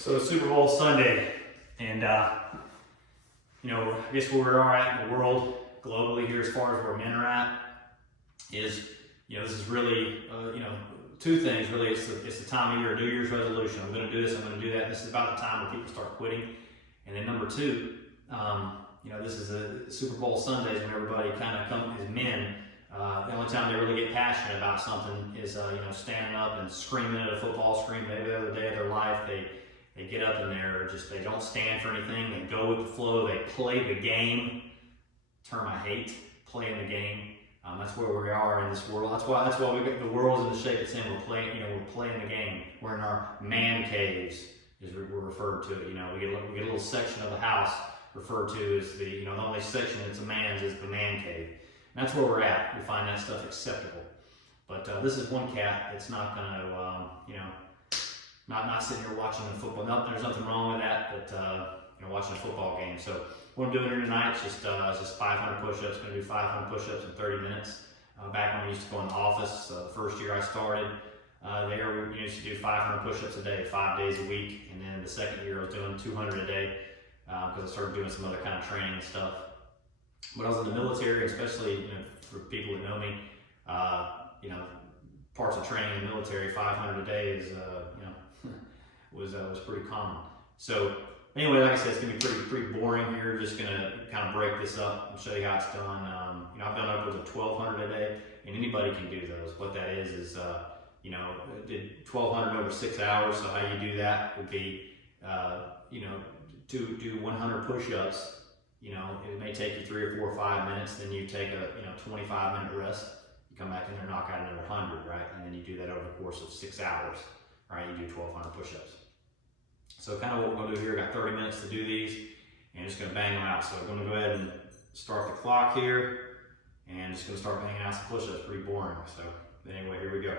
So it's Super Bowl Sunday, and you know, I guess where we are at in the world, globally here, as far as where men are at, is, you know, this is really, you know, two things really. It's the time of year, New Year's resolution. I'm going to do this, I'm going to do that. This is about the time where people start quitting. And then number two, you know, this is a Super Bowl Sundays when everybody kind of comes as men. The only time they really get passionate about something is, you know, standing up and screaming at a football screen every other day of their life. They get up in there, they don't stand for anything. They go with the flow. They play the game. Term I hate, playing the game. That's where we are in this world. That's why we get the world's in the shape it's in. We're playing, you know, we're playing the game. We're in our man caves, as we're referred to it. You know, we get a little section of the house referred to as the, you know, the only section that's a man's is the man cave. And that's where we're at. We find that stuff acceptable. But this is one cat that's not going to, you know, not sitting here watching the football. No, there's nothing wrong with that, but you know, watching a football game. So what I'm doing here tonight is just 500 push-ups. Going to do 500 push-ups in 30 minutes. Back when we used to go in the office, the first year I started there, we used to do 500 push-ups a day, 5 days a week. And then the second year I was doing 200 a day because I started doing some other kind of training and stuff. When I was in the military, especially, you know, for people that know me, you know, parts of training in the military, 500 a day is, you know, was pretty common. So anyway, like I said, it's gonna be pretty boring here. Just gonna kind of break this up and show you how it's done. You know, I've done upwards of 1,200 a day, and anybody can do those. What that is, you know, did 1,200 over 6 hours. So how you do that would be, you know, to do 100 push-ups. You know, it may take you 3 or 4 or 5 minutes. Then you take a, you know, 25-minute rest. You come back in there, knock out another 100, right? And then you do that over the course of 6 hours, right? You do 1,200 push-ups. So kind of what we're going to do here, got 30 minutes to do these, and just going to bang them out. So I'm going to go ahead and start the clock here, and just going to start banging out some push-ups. Pretty boring. So anyway, here we go.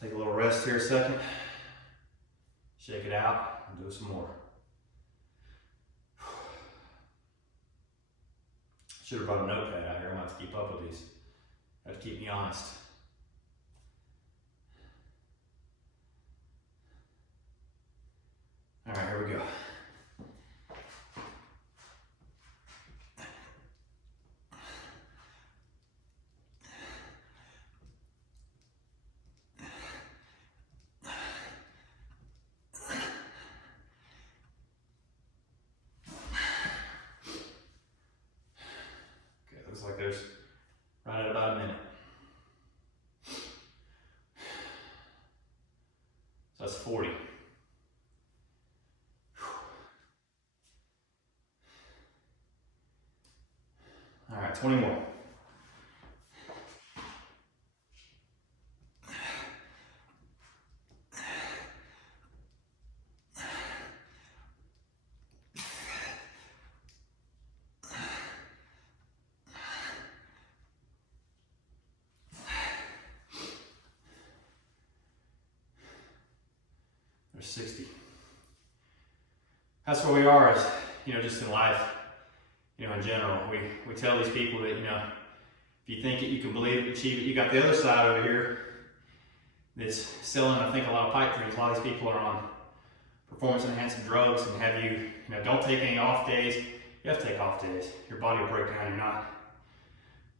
Take a little rest here a second. Shake it out and do some more. Should have brought a notepad out here. I'm going to have to keep up with these. Have to keep me honest. All right, here we go. Looks like there's right at about a minute. So that's 40. All right, 20 more. There's 60. That's where we are, as, you know, just in life, you know, in general. We tell these people that, you know, if you think it, you can believe it, achieve it. You got the other side over here that's selling, I think, a lot of pipe dreams. A lot of these people are on performance enhancing drugs and have you, you know, don't take any off days. You have to take off days. Your body will break down. You're not,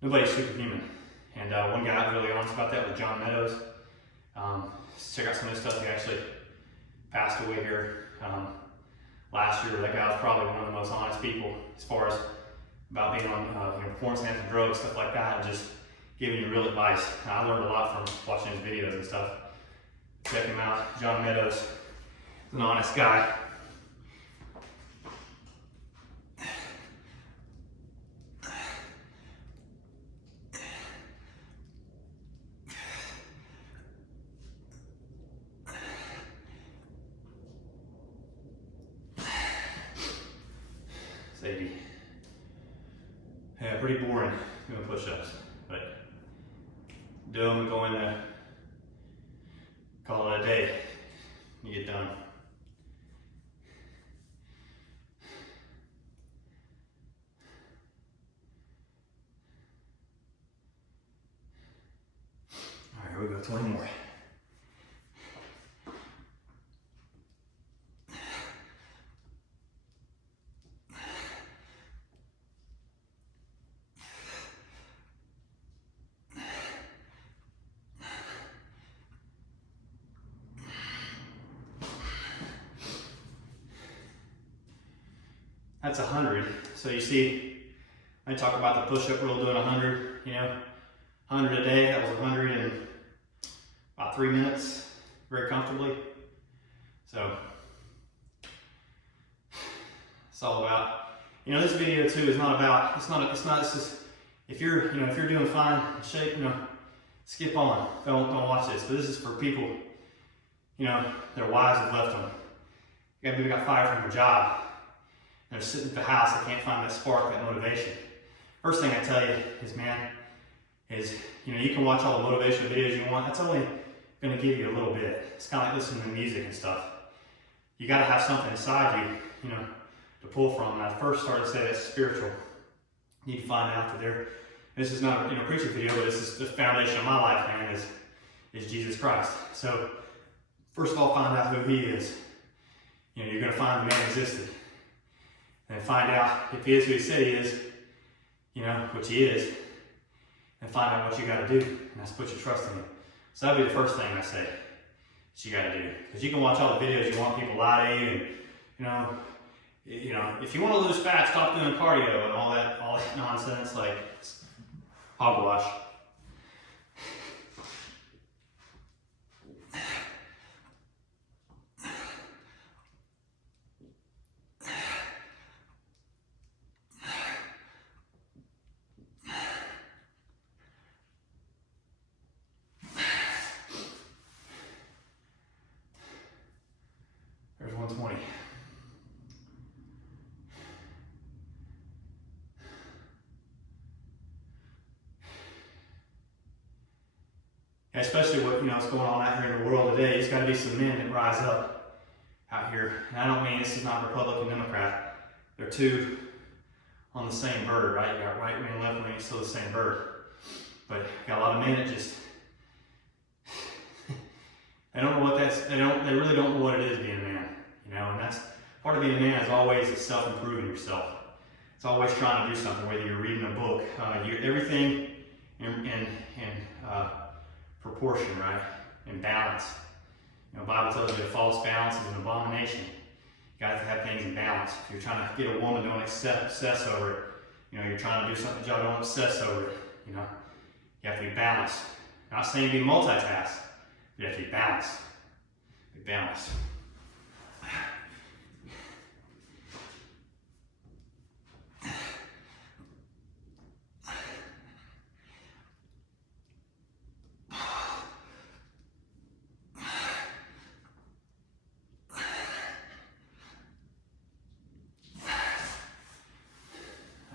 nobody's superhuman. And one guy I was really honest about that was John Meadows. Check out some of his stuff. He actually passed away here last year. That guy was probably one of the most honest people as far as about being on you know, performance enhancing drugs, stuff like that, and just giving you real advice. And I learned a lot from watching his videos and stuff. Check him out. John Meadows is an honest guy. It's 80. Yeah, pretty boring doing push-ups, but do them and go in there, call it a 20 more. That's 100. So you see, I talk about the push-up rule doing 100, 100 a day. That was 100 in about 3 minutes, very comfortably. So it's all about, this video too is not about, it's just, if you're doing fine, shape, skip on, don't watch this. But this is for people, their wives have left them. People got fired from their job. They're sitting at the house, they can't find that spark, that motivation. First thing I tell you is, you can watch all the motivational videos you want. That's only going to give you a little bit. It's kind of like listening to music and stuff. You got to have something inside you, to pull from. And I first started to say that's spiritual. You need to find out that this is not a preaching video, but this is the foundation of my life, man, is Jesus Christ. So first of all, find out who he is. You're going to find the man existed. And find out if he is who he said he is, which he is, and find out what you got to do, and that's put your trust in him. So that'll be the first thing I say that you got to do. Because you can watch all the videos you want, people lie to you, and if you want to lose fat, stop doing cardio and all that nonsense, like hogwash. There's 120. Especially what's going on out here in the world today. There's got to be some men that rise up out here. And I don't mean this is not Republican, Democrat. They're two on the same bird, right? You got right wing, left wing, still the same bird. But you got a lot of men that just they don't know what they really don't know what it is being a man, and that's part of being a man is self-improving yourself. It's always trying to do something, whether you're reading a book, everything in proportion, right? In balance. The Bible tells you that false balance is an abomination. You got to have things in balance. If you're trying to get a woman, don't obsess over it. You're trying to do something, y'all don't obsess over it. You have to be balanced. I'm not saying be multitask. You have to be balanced. Be balanced. All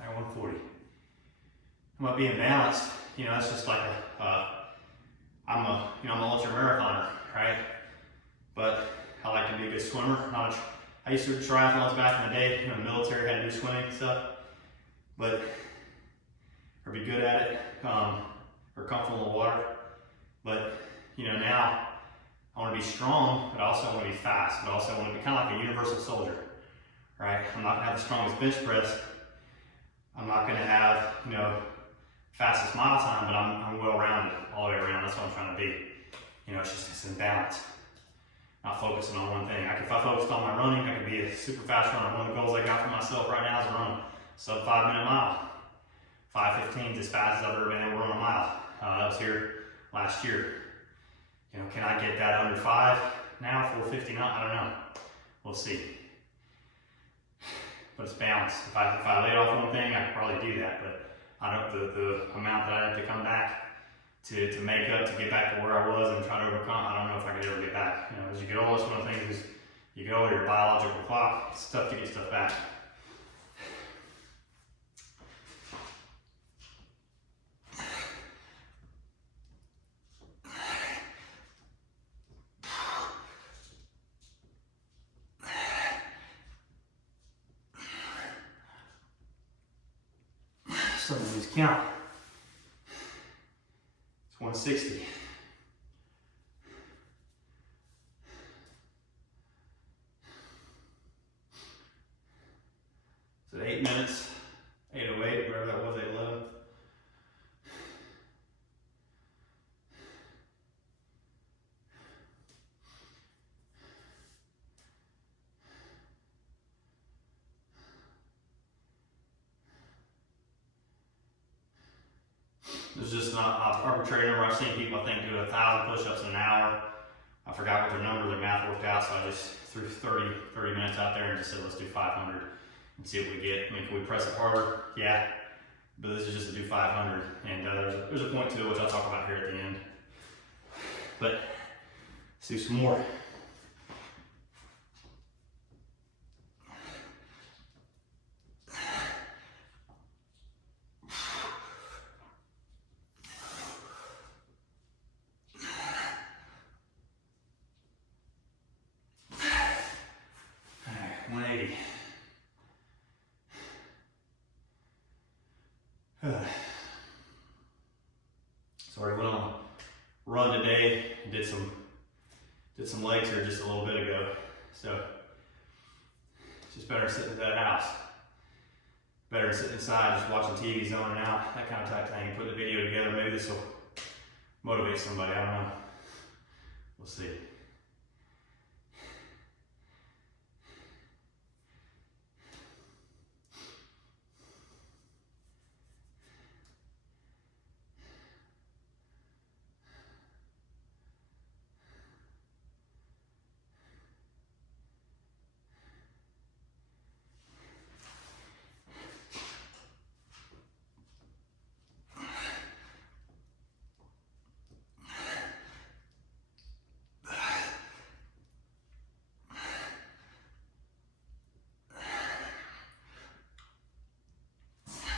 right, 140. I'm about being balanced. It's just like I'm an ultra marathoner, right? But I like to be a good swimmer. I used to do triathlons back in the day, in the military, had to do swimming and stuff. Or be good at it, or comfortable in the water. But, now I want to be strong, but I also want to be fast. But also I want to be kind of like a universal soldier, right? I'm not going to have the strongest bench press. I'm not going to have, fastest mile time, but I'm well-rounded all the way around. That's what I'm trying to be. It's in balance. Not focusing on one thing. If I focused on my running, I could be a super fast runner. One of the goals I got for myself right now is to run a sub 5 minute mile. 5:15 is as fast as I've ever been able to run a mile. That was here last year. Can I get that under 5 now? 4:59? I don't know. We'll see. But it's balanced. If I laid off one thing, I could probably do that. But I don't the amount that I have to come back to make up, to get back to where I was and try to overcome, I don't know if I could ever get back. As you get older, that's one of the things is you get older, your biological clock, it's tough to get stuff back. Some of these count. It's 160. an arbitrary number. I've seen people, I think, do 1,000 push-ups in an hour. I forgot what their number, their math worked out, so I just threw 30 minutes out there and just said, let's do 500 and see what we get. I mean, can we press it harder? Yeah, but this is just to do 500. And there's a point to it, which I'll talk about here at the end. But let's do some more. So I already went on a run today, did some legs here just a little bit ago. So it's just better sitting at that house. Better than sitting inside, just watching TV, zoning out, that kind of type thing. Put the video together, maybe this will motivate somebody, I don't know. We'll see.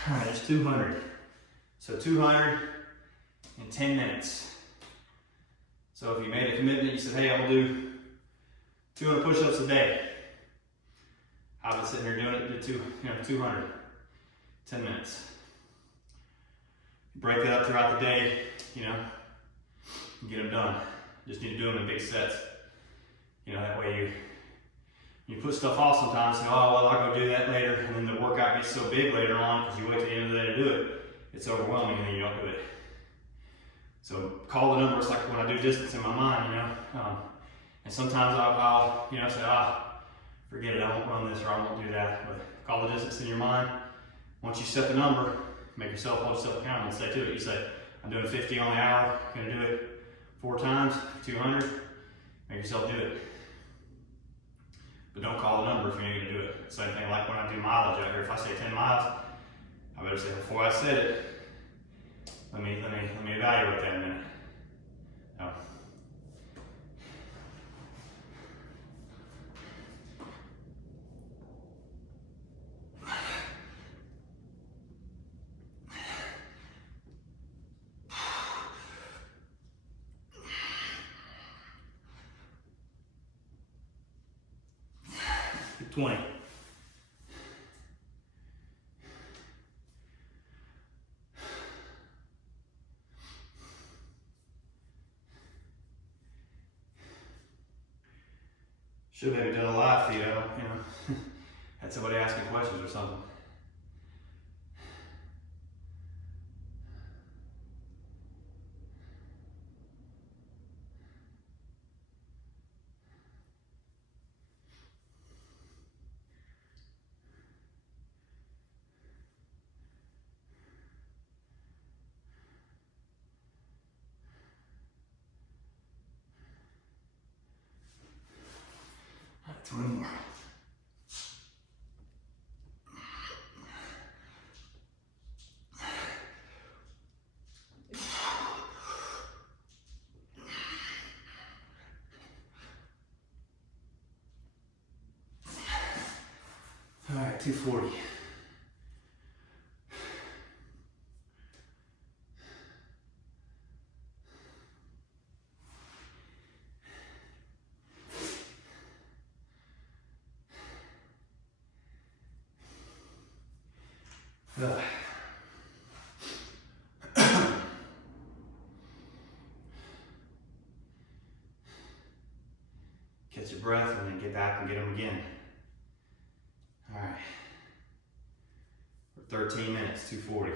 All right, there's 200. So 200 in 10 minutes. So if you made a commitment, you said, hey, I'm gonna do 200 push-ups a day. I've been sitting here doing it, 200, 10 minutes. Break it up throughout the day, and get them done. Just need to do them in big sets. That way you put stuff off sometimes, and oh, well, I'll go do that later, and then the workout gets so big later on because you wait till the end of the day to do it. It's overwhelming, and then you don't do it. So call the numbers like when I do distance in my mind, and sometimes I'll say, forget it, I won't run this or I won't do that. But call the distance in your mind. Once you set the number, hold yourself accountable and stay to it. You say, I'm doing 50 on the hour, gonna do it 4 times, 200, make yourself do it. But don't call the number if you ain't gonna do it. Same thing like when I do mileage out here. If I say 10 miles, I better say before I said it, let me evaluate that in a minute. Oh. Keep 20. Should have maybe done a live feed. Had somebody asking questions or something. All right, 20 more. All right, 240. Catch your breath and then get back and get them again. All right. For 13 minutes, 240.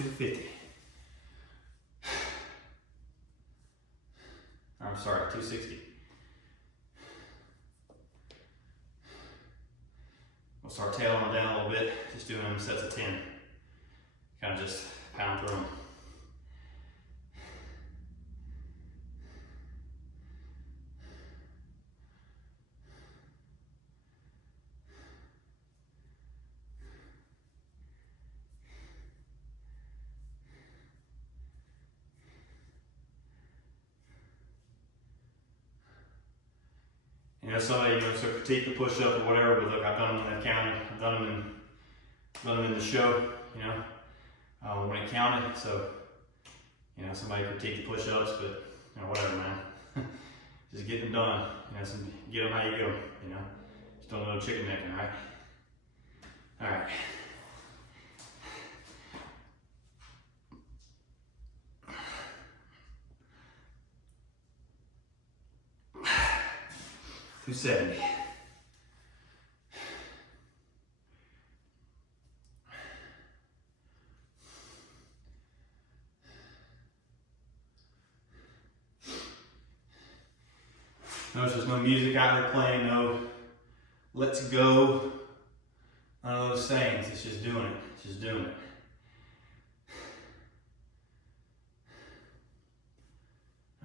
250. I'm sorry, 260. We'll start tailing them down a little bit, just doing them sets of 10. Kind of just pound through them. You know, somebody, so critique the push-up or whatever, but look, I've done them in the county, I've done them in the show, when it counted, so, somebody critique the push-ups, but, whatever, man. Just get them done, get them how you get them, Just don't know chicken necking, right? All right. $270. Notice there's no music out there playing, no let's go, none of those things. It's just doing it. It's just doing it.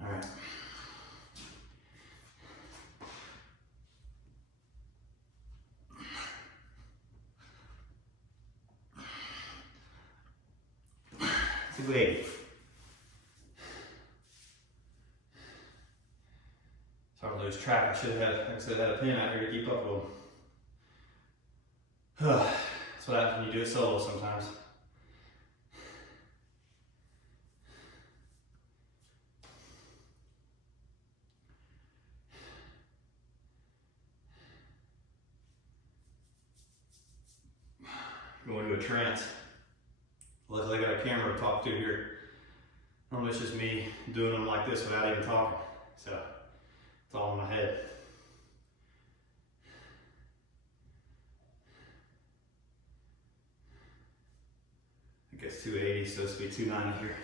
All right. $280. Sorry to lose track. I should have had a pin out here to keep up with them. That's what happens when you do it solo sometimes. Going into a trance. Luckily I got a camera to talk to here. Normally it's just me doing them like this without even talking. So it's all in my head. I guess 280, so this will be 290 here.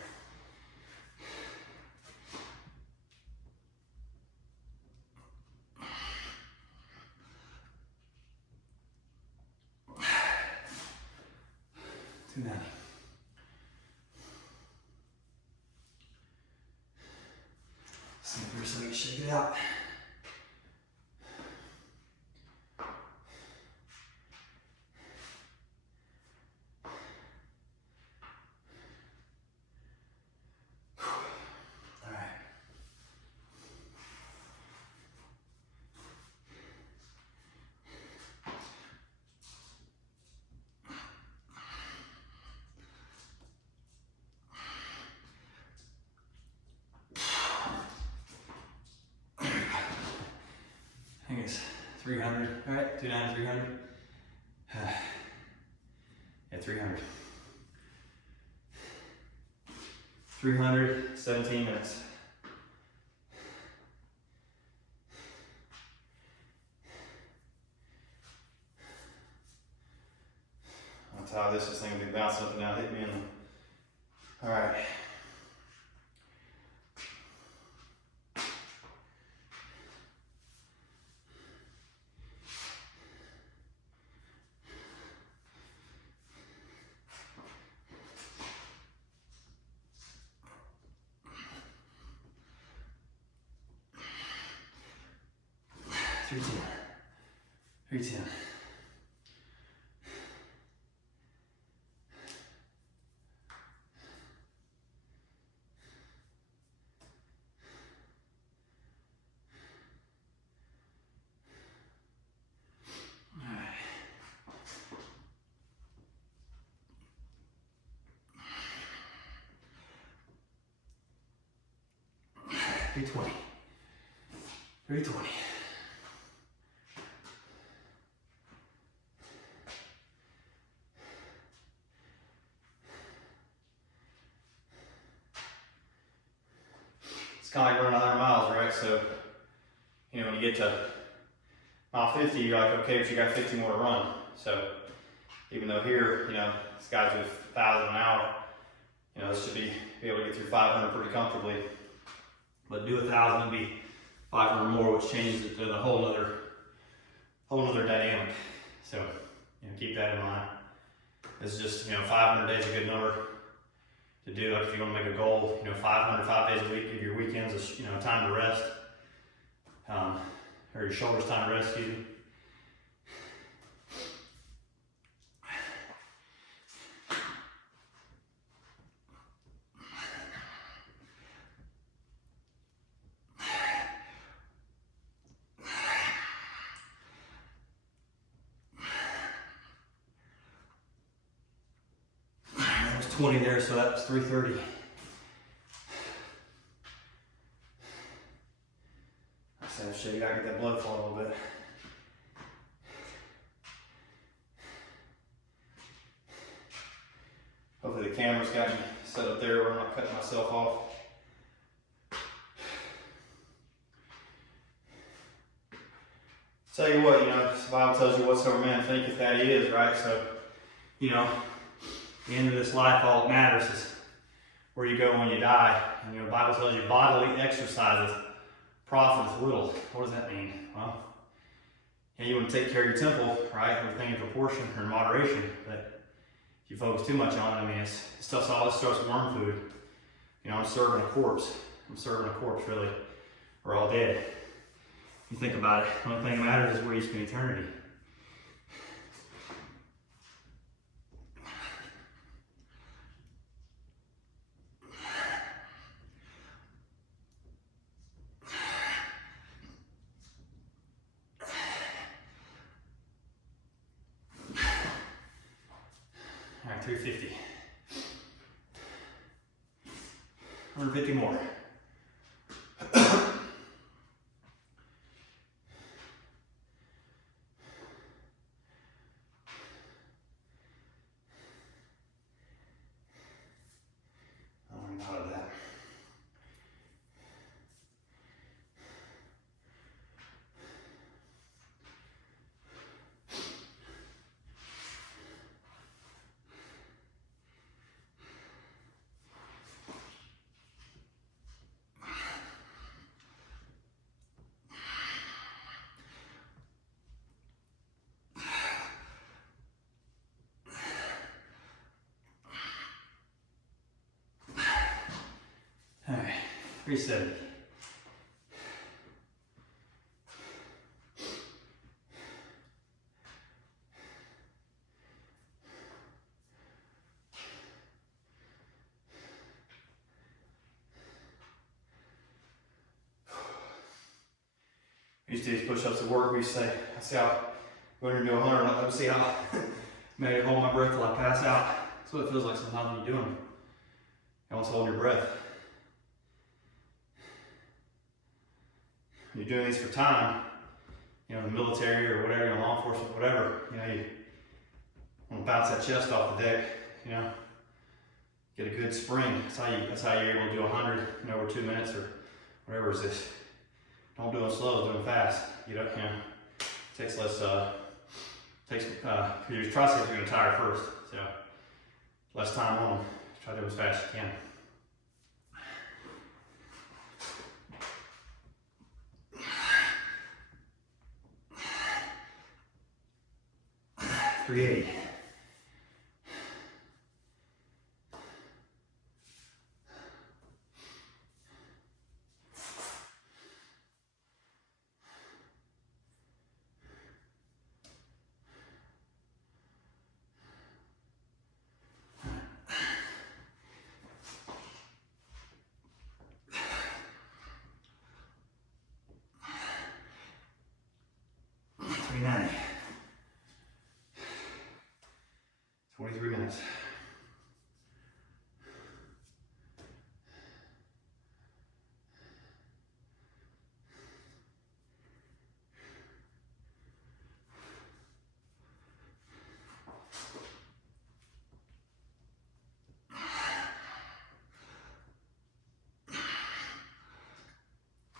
See if so I can shake it out. All right. I think it's 300, all right, 290, 300. Yeah, 300. 300, 17 minutes. I'll tie this thing will be bouncing up and down, hit me in the, all right. Three ten. All right. 320. 320. It's kind of like running 100 miles, right? So, when you get to mile 50, you're like, okay, but you got 50 more to run. So, even though here, this guy's with 1,000 an hour, You know, this should be able to get through 500 pretty comfortably. But do 1,000 and be 500 more, which changes it to the whole other dynamic. So, you know, keep that in mind. This is just, you know, 500 days is a good number to do. Like if you want to make a goal, you know, 500, 5 days a week, give your weekends, you know, time to rest, or your shoulders time to rest, excuse me. That was 20 there, so that was 330. Shit, you gotta get that blood flowing a little bit. Hopefully the camera's got me set up there where I'm not cutting myself off. Tell you what, you know, the Bible tells you whatsoever man thinketh that he is, right? So, you know, the end of this life, all that matters is where you go when you die. And, you know, the Bible tells you bodily exercises profiteth little. What does that mean? Well, yeah, you want to take care of your temple, right? Everything in proportion or in moderation. But if you focus too much on it, I mean, all this stuff's worm food. You know, I'm serving a corpse. Really. We're all dead. If you think about it, the only thing that matters is where you spend eternity. All right, 350. 150 more. Out of that. All right, 370. We used to do these push-ups at work. We used to say, go in and do 100. Let me see how, maybe hold my breath till I pass out. That's what it feels like sometimes when you're doing them. You almost hold your breath. You're doing these for time, you know, in the military or whatever, you know, law enforcement, whatever, you know, you want to bounce that chest off the deck, you know, get a good spring. That's how you're able to do 100 in over 2 minutes or whatever is this. Don't do them slow, do them fast. You know, takes less, your triceps are going to tire first, so less time on them. Try to do them as fast as you can. Create. $390. 23 minutes.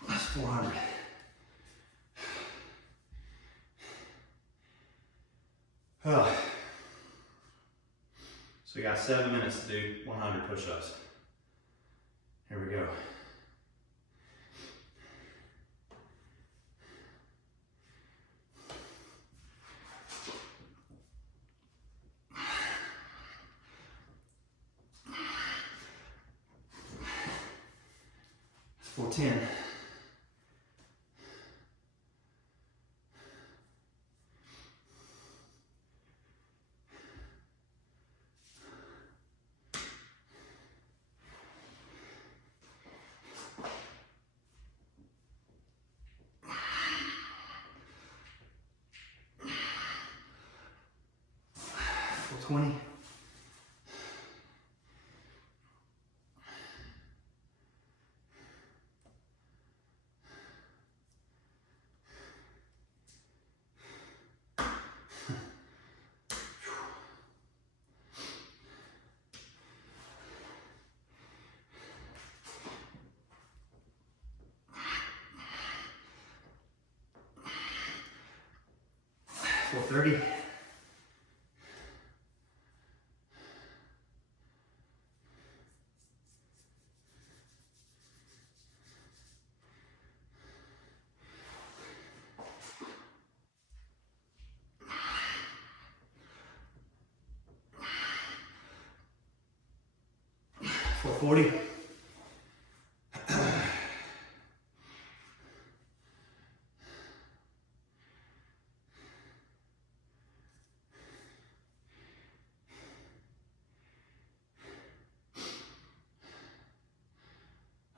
That's 400. So we got 7 minutes to do 100 push-ups. Here we go. It's 410. For 20. For 30. For 40.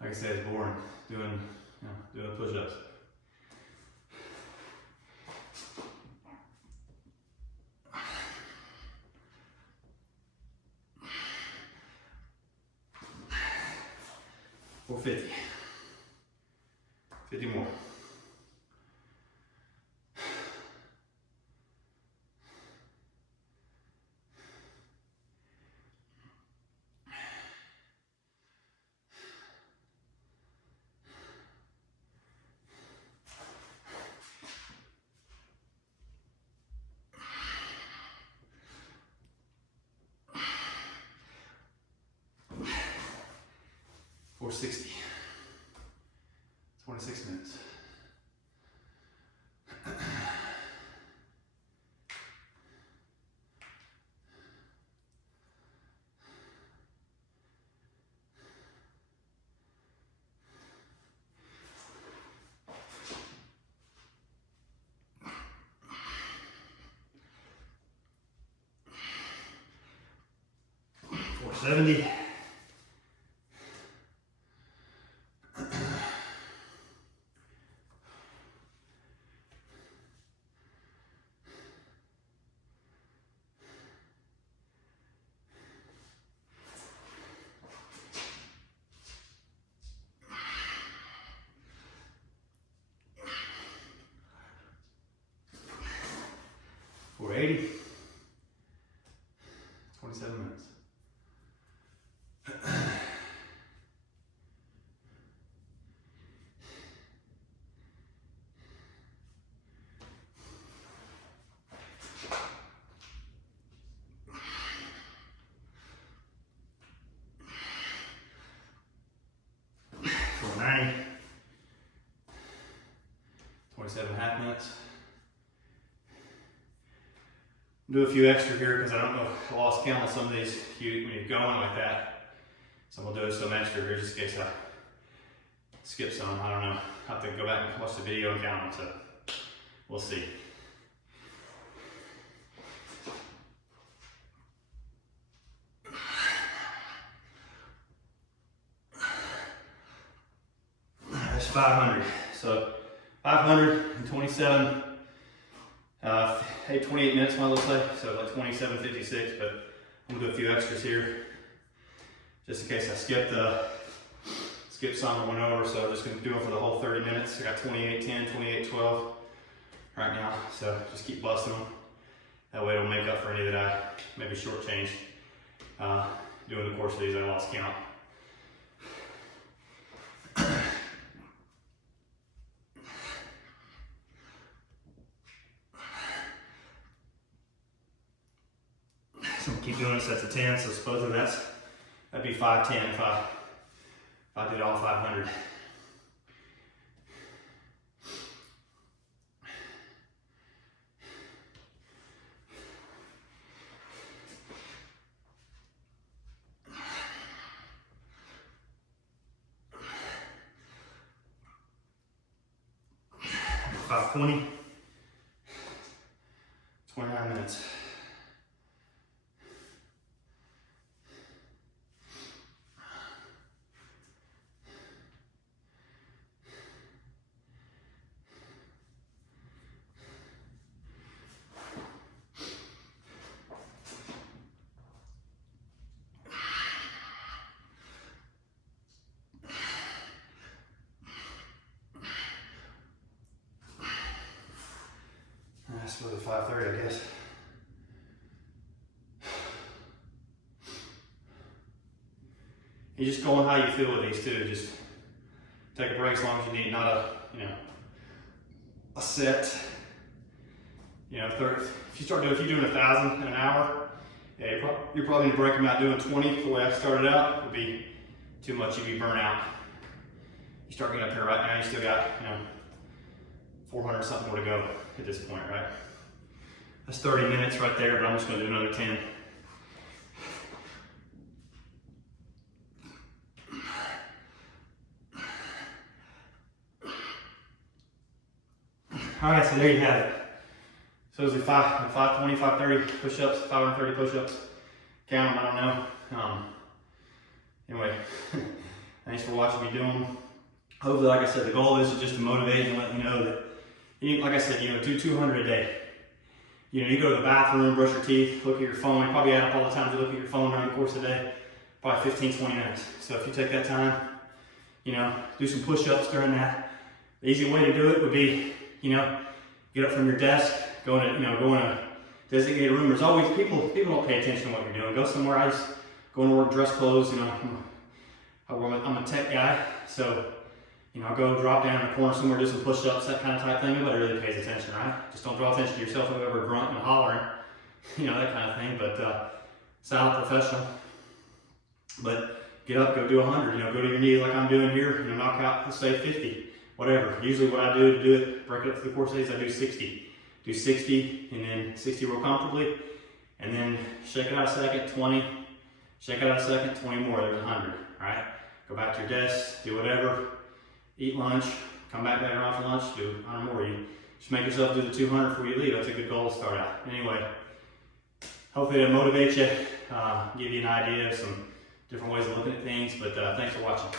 Like I said, it's boring doing push-ups. For 50. 50 more. For 60. 26 minutes. For 70. For 80. 27 minutes. For 90. 27.5 minutes. Do a few extra here because I don't know if I lost count of some of these when you're going like that. So we'll do some extra here just in case I skip some. I don't know. I'll have to go back and watch the video and count them, so we'll see. That's 500. So 527. 28 minutes, might as well say, so like 27:56, but I'm gonna do a few extras here, just in case I skipped some or went over, so I'm just gonna do them for the whole 30 minutes. I got 28:10, 28:12 right now, so just keep busting them. That way it'll make up for any that I maybe shortchanged during the course of these. I lost count. So I'm gonna keep doing sets of 10. So supposedly that'd be 510 if I did all 500. About 29 minutes. That's really 5:30, I guess. You just go on how you feel with these too. Just take a break as long as you need, not a set. You know, if you're doing 1,000 in an hour, yeah, you're probably gonna break them out doing 20. The way I started out would be too much. You'd be burnt out. You start getting up here right now, you still got 400 something more to go at this point, right? That's 30 minutes right there, but I'm just gonna do another 10. All right, so there you have it. So it was 520, 530 push-ups, 530 push-ups. Count them, I don't know. Anyway, thanks for watching me do them. Hopefully, like I said, the goal is just to motivate and let you know that, like I said, do 200 a day. You go to the bathroom, brush your teeth, look at your phone. You probably add up all the times you look at your phone during the course of the day, probably 15, 20 minutes. So if you take that time, do some push-ups during that. The easy way to do it would be, get up from your desk, go in a designated room. There's always people don't pay attention to what you're doing. Go somewhere. I just go into work, dress clothes. I'm a tech guy, so I'll go drop down in the corner somewhere, do some push-ups, that kind of type thing. Nobody really pays attention, right? Just don't draw attention to yourself, whoever grunting and hollering, that kind of thing. But silent professional. But get up, go do 100. Go to your knees like I'm doing here. Knock out, let's say 50. Whatever. Usually what I do to do it, break it up through the course of days, I do 60. Do 60 and then 60 real comfortably. And then shake it out a second, 20. Shake it out a second, 20 more, there's 100, all right? Go back to your desk, do whatever. Eat lunch, come back later on for lunch, do 100 more. You just make yourself do the 200 before you leave. That's a good goal to start out. Anyway, hopefully it'll motivate you, give you an idea of some different ways of looking at things, but thanks for watching.